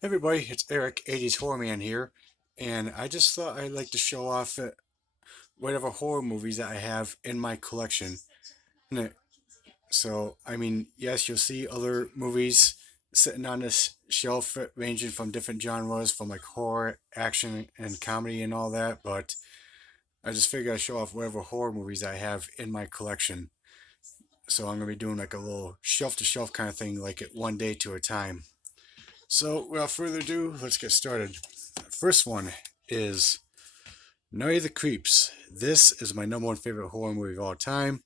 Everybody, it's Eric, 80s Horror Man here, and I just thought I'd like to show off whatever horror movies that I have in my collection. And So, I mean, yes, you'll see other movies sitting on this shelf ranging from different genres, from like horror, action, and comedy and all that, but I just figured I'd show off whatever horror movies I have in my collection. So I'm going to be doing like a little shelf to shelf kind of thing, like it one day to a time. So, without further ado, let's get started. First one is Night of the Creeps. This is my number one favorite horror movie of all time.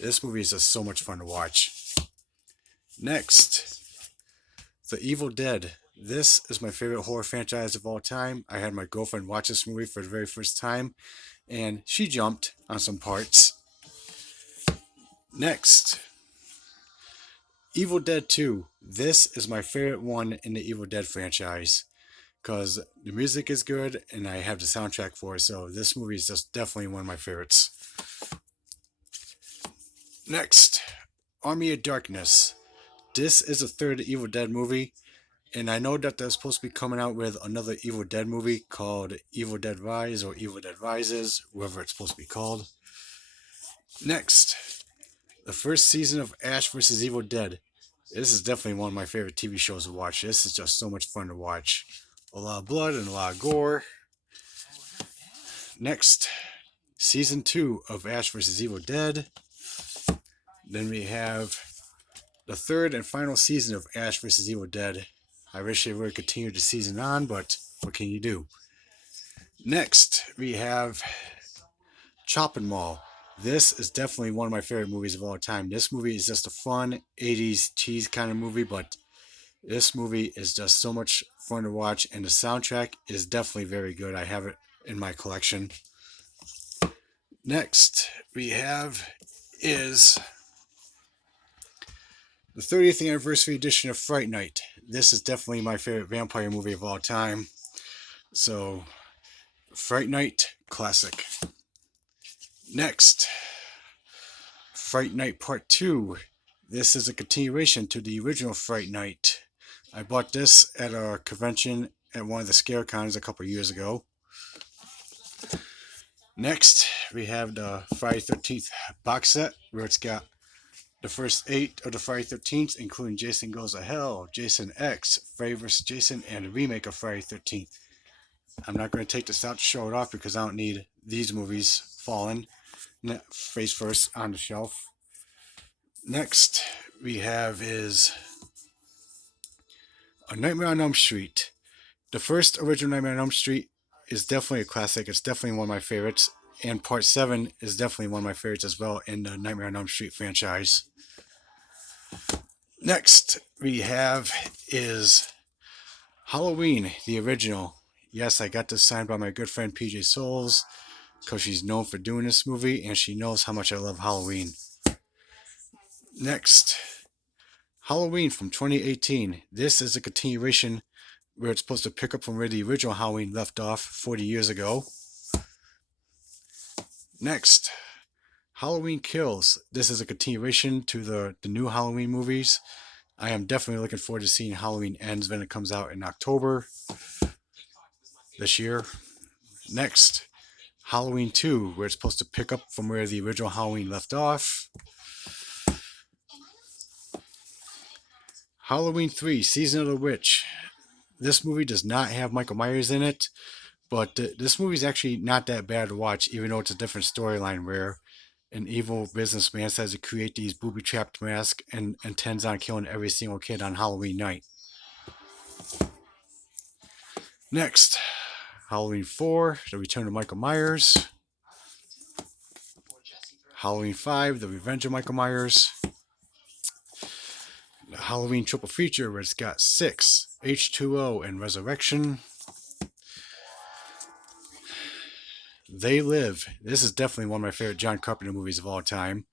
This movie is just so much fun to watch. Next, The Evil Dead. This is my favorite horror franchise of all time. I had my girlfriend watch this movie for the very first time, and she jumped on some parts. Next, Evil Dead 2. This is my favorite one in the Evil Dead franchise because the music is good and I have the soundtrack for it, so this movie is just definitely one of my favorites. Next, Army of Darkness. This is the third Evil Dead movie, and I know that they're supposed to be coming out with another Evil Dead movie called Evil Dead Rise or Evil Dead Rises, whoever it's supposed to be called. Next, the first season of Ash vs. Evil Dead. This is definitely one of my favorite TV shows to watch. This is just so much fun to watch. A lot of blood and a lot of gore. Next, season 2 of Ash vs. Evil Dead. Then we have the third and final season of Ash vs. Evil Dead. I wish they would have continued the season on, but what can you do? Next, we have Chopping Mall. This is definitely one of my favorite movies of all time. This movie is just a fun 80s cheese kind of movie, but this movie is just so much fun to watch, and the soundtrack is definitely very good. I have it in my collection. Next, we have is the 30th anniversary edition of Fright Night. This is definitely my favorite vampire movie of all time. So, Fright Night, classic. Next, Fright Night Part 2. This is a continuation to the original Fright Night. I bought this at a convention at one of the scare cons a couple years ago. Next, we have the Friday 13th box set, where it's got the first 8 of the Friday 13th, including Jason Goes to Hell, Jason X, Freddy vs. Jason, and a remake of Friday 13th. I'm not going to take this out to show it off because I don't need these movies falling face first on the shelf. Next, we have is A Nightmare on Elm Street. The first original Nightmare on Elm Street is definitely a classic. It's definitely one of my favorites. And Part 7 is definitely one of my favorites as well in the Nightmare on Elm Street franchise. Next, we have is Halloween, the original. Yes, I got this signed by my good friend PJ Souls because she's known for doing this movie and she knows how much I love Halloween. Next, Halloween from 2018. This is a continuation where it's supposed to pick up from where the original Halloween left off 40 years ago. Next, Halloween Kills. This is a continuation to the new Halloween movies. I am definitely looking forward to seeing Halloween Ends when it comes out in October this year. Next, Halloween 2, where it's supposed to pick up from where the original Halloween left off. Halloween 3, Season of the Witch. This movie does not have Michael Myers in it, but this movie is actually not that bad to watch, even though it's a different storyline where an evil businessman says to create these booby-trapped masks and intends on killing every single kid on Halloween night. Next, Halloween 4, The Return of Michael Myers. Halloween 5, The Revenge of Michael Myers. The Halloween triple feature where it's got 6, H2O, and Resurrection. They Live. This is definitely one of my favorite John Carpenter movies of all time,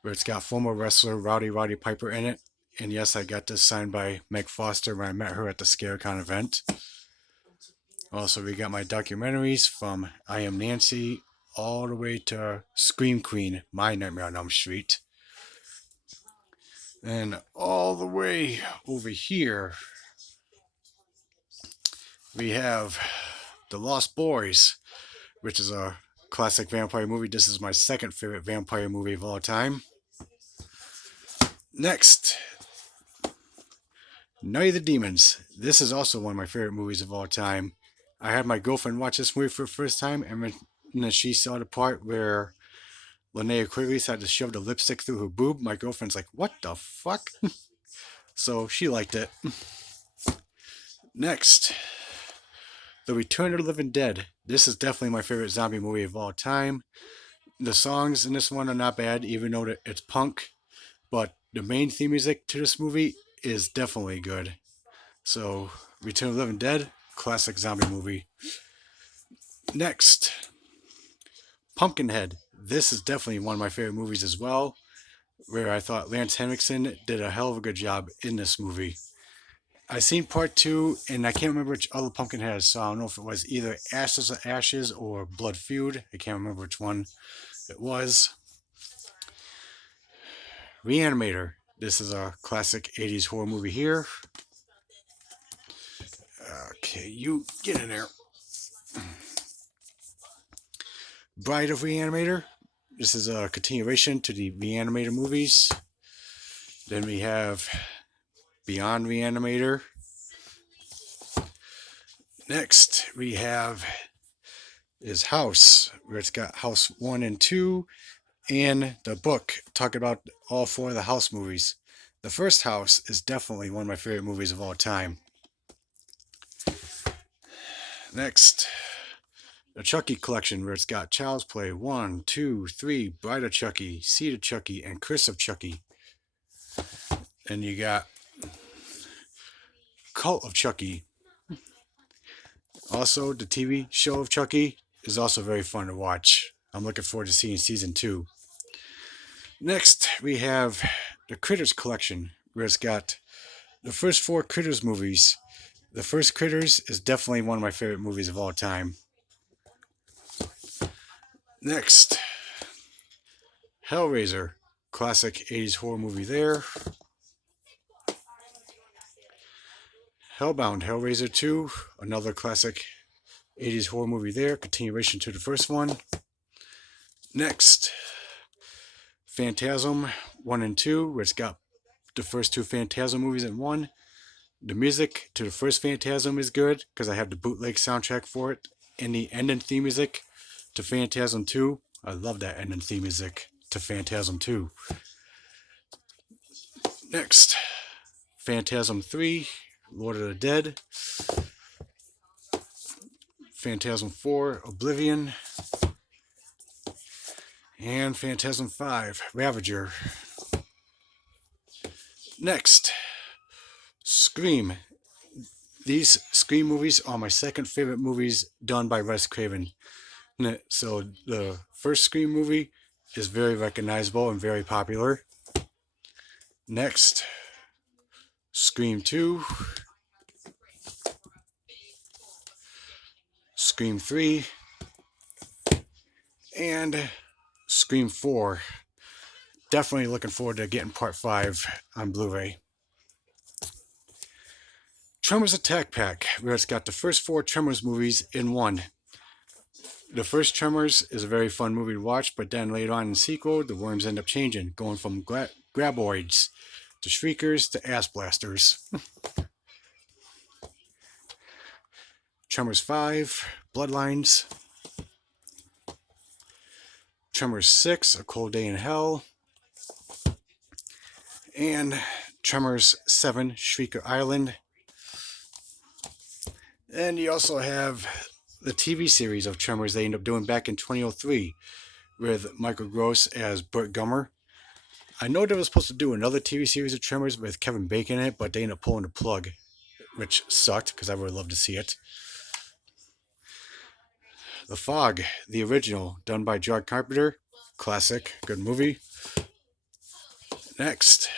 where it's got former wrestler Rowdy Piper in it. And yes, I got this signed by Meg Foster when I met her at the ScareCon event. Also, we got my documentaries from I Am Nancy all the way to Scream Queen, My Nightmare on Elm Street. And all the way over here, We have The Lost Boys, which is a classic vampire movie. This is my second favorite vampire movie of all time. Next, Night of the Demons. This is also one of my favorite movies of all time. I had my girlfriend watch this movie for the first time, and when she saw the part where Linnea Quigley had to shove the lipstick through her boob, my girlfriend's like, "What the fuck?" So she liked it. Next, The Return of the Living Dead. This is definitely my favorite zombie movie of all time. The songs in this one are not bad, even though it's punk, but the main theme music to this movie is definitely good. So, Return of the Living Dead, classic zombie movie. Next, Pumpkinhead. This is definitely one of my favorite movies as well, where I thought Lance Henriksen did a hell of a good job in this movie. I seen part two, and I can't remember which other Pumpkinhead, so I don't know if it was either Ashes of Ashes or Blood Feud. I can't remember which one it was. Reanimator. This is a classic 80s horror movie here. Okay, you get in there. Bride of Reanimator. This is a continuation to the Reanimator movies. Then we have Beyond Reanimator. Next, we have is House, where it's got House 1 and 2, and the book talking about all four of the House movies. The first House is definitely one of my favorite movies of all time. Next, the Chucky collection, where it's got Child's Play 1, 2, 3, Bride of Chucky, Seed of Chucky, and Curse of Chucky. And you got Cult of Chucky. Also, the TV show of Chucky is also very fun to watch. I'm looking forward to seeing season 2. Next, we have the Critters collection, where it's got the first 4 Critters movies. The first Critters is definitely one of my favorite movies of all time. Next, Hellraiser, classic 80s horror movie there. Hellbound, Hellraiser 2, another classic 80s horror movie there, continuation to the first one. Next, Phantasm 1 and 2, where it's got the first 2 Phantasm movies in one. The music to the first Phantasm is good because I have the bootleg soundtrack for it. And the ending theme music to Phantasm 2, I love that ending theme music to Phantasm 2. Next, Phantasm 3, Lord of the Dead. Phantasm 4, Oblivion. And Phantasm 5, Ravager. Next, Scream. These Scream movies are my second favorite movies done by Wes Craven. So the first Scream movie is very recognizable and very popular. Next, Scream 2, Scream 3, and Scream 4. Definitely looking forward to getting part 5 on Blu-ray. Tremors Attack Pack, where it's got the first 4 Tremors movies in one. The first Tremors is a very fun movie to watch, but then later on in the sequel, the worms end up changing, going from graboids to shriekers to ass blasters. Tremors 5, Bloodlines. Tremors 6, A Cold Day in Hell. And Tremors 7, Shrieker Island. And you also have the TV series of Tremors they ended up doing back in 2003 with Michael Gross as Burt Gummer. I know they were supposed to do another TV series of Tremors with Kevin Bacon in it, but they ended up pulling the plug, which sucked because I would have loved to see it. The Fog, the original, done by John Carpenter. Classic, good movie. Next,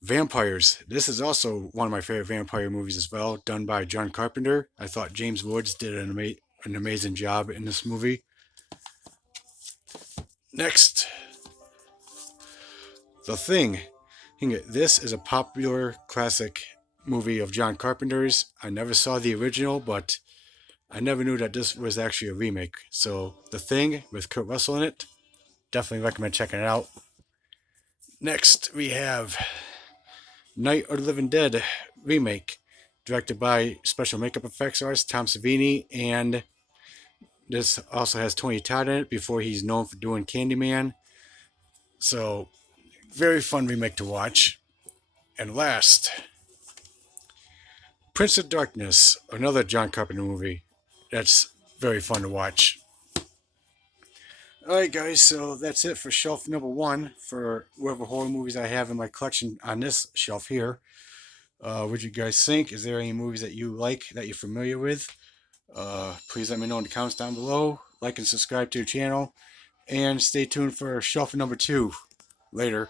Vampires. This is also one of my favorite vampire movies as well, done by John Carpenter. I thought James Woods did an amazing job in this movie. Next, The Thing. This is a popular classic movie of John Carpenter's. I never saw the original, but I never knew that this was actually a remake. So, The Thing with Kurt Russell in it, definitely recommend checking it out. Next, we have Night of the Living Dead remake, directed by special makeup effects artist Tom Savini, and this also has Tony Todd in it before he's known for doing Candyman. So, very fun remake to watch. And last, Prince of Darkness, another John Carpenter movie. That's very fun to watch. Alright, guys, so that's it for shelf number one for whatever horror movies I have in my collection on this shelf here. What do you guys think? Is there any movies that you like that you're familiar with? Please let me know in the comments down below. Like and subscribe to the channel. And stay tuned for shelf number two later.